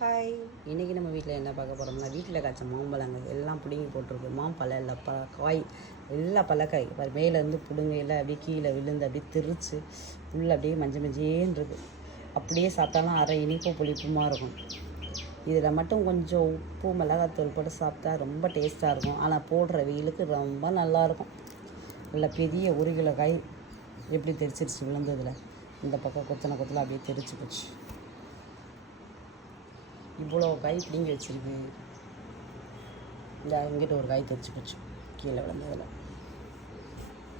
Hi, இன்றைக்கி நம்ம வீட்டில் என்ன பார்க்க போகிறோம்னா, வீட்டில் காய்ச்ச மாம்பழங்க எல்லாம் பிடுங்கி போட்டிருக்கு. மாம்பழம் இல்லை, காய் எல்லா பழக்காய் மேலேருந்து பிடுங்கையில் அப்படியே கீழே விழுந்து அப்படியே திரிச்சு உள்ளே அப்படியே மஞ்சள் மஞ்சேன்னு இருக்குது. அப்படியே சாப்பிட்டாலும் அரை இனிப்பு புளிப்புமா இருக்கும். இதில் மட்டும் கொஞ்சம் உப்பு மிளகாத்தூள் போட்டு சாப்பிட்டா ரொம்ப டேஸ்ட்டாக இருக்கும். ஆனால் போடுற வெயிலுக்கு ரொம்ப நல்லாயிருக்கும். இல்லை பெரிய 1 கிலோ காய் எப்படி தெரிச்சிருச்சு விழுந்ததில். இந்த பக்கம் கொத்தனை அப்படியே தெரிச்சு போச்சு. இவ்வளோ காய் பிடிங்கி வச்சுருக்கு. இந்த இங்கிட்ட ஒரு காய் தெரிச்சு போச்சு கீழே விழுந்ததில்.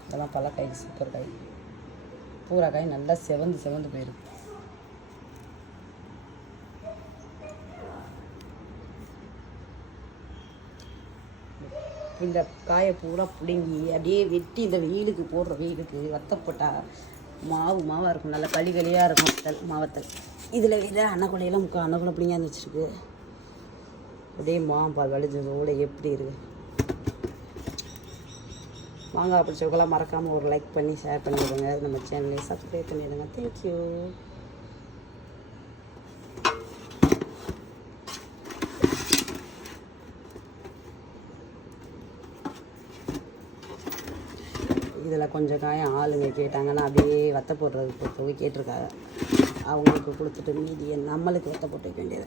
இதெல்லாம் பல காய், சூப்பர் காய். பூரா காய் நல்லா செவந்து போயிருக்கு. இந்த காயை பூரா பிடுங்கி அப்படியே வெட்டி இந்த வெயிலுக்கு போடுற வெயிலுக்கு வத்தப்போட்டால் மாவாக இருக்கும். நல்லா களியாக இருக்கும் மாவத்தல். இதில் அன்னக்குள்ளையெல்லாம் அன்னக்குள்ளே பிடிங்காந்து வச்சுருக்கு. அப்படியே மாம்பால் வலிஞ்சதோடு எப்படி இருக்குது. மாங்காய் பிடிச்சவங்களாம் மறக்காமல் ஒரு லைக் பண்ணி ஷேர் பண்ணிடுங்க. நம்ம சேனலை சப்ஸ்கிரைப் பண்ணிடுங்க. தேங்க்யூ. இதில் கொஞ்சம் காயம் ஆளுங்க கேட்டாங்கன்னா அப்படியே வத்த போடுறதுக்கு போய் கேட்டிருக்காங்க. அவங்களுக்கு கொடுத்துட்டு மீதியை நம்மளுக்கு வத்த போட்டு வைக்க வேண்டியது.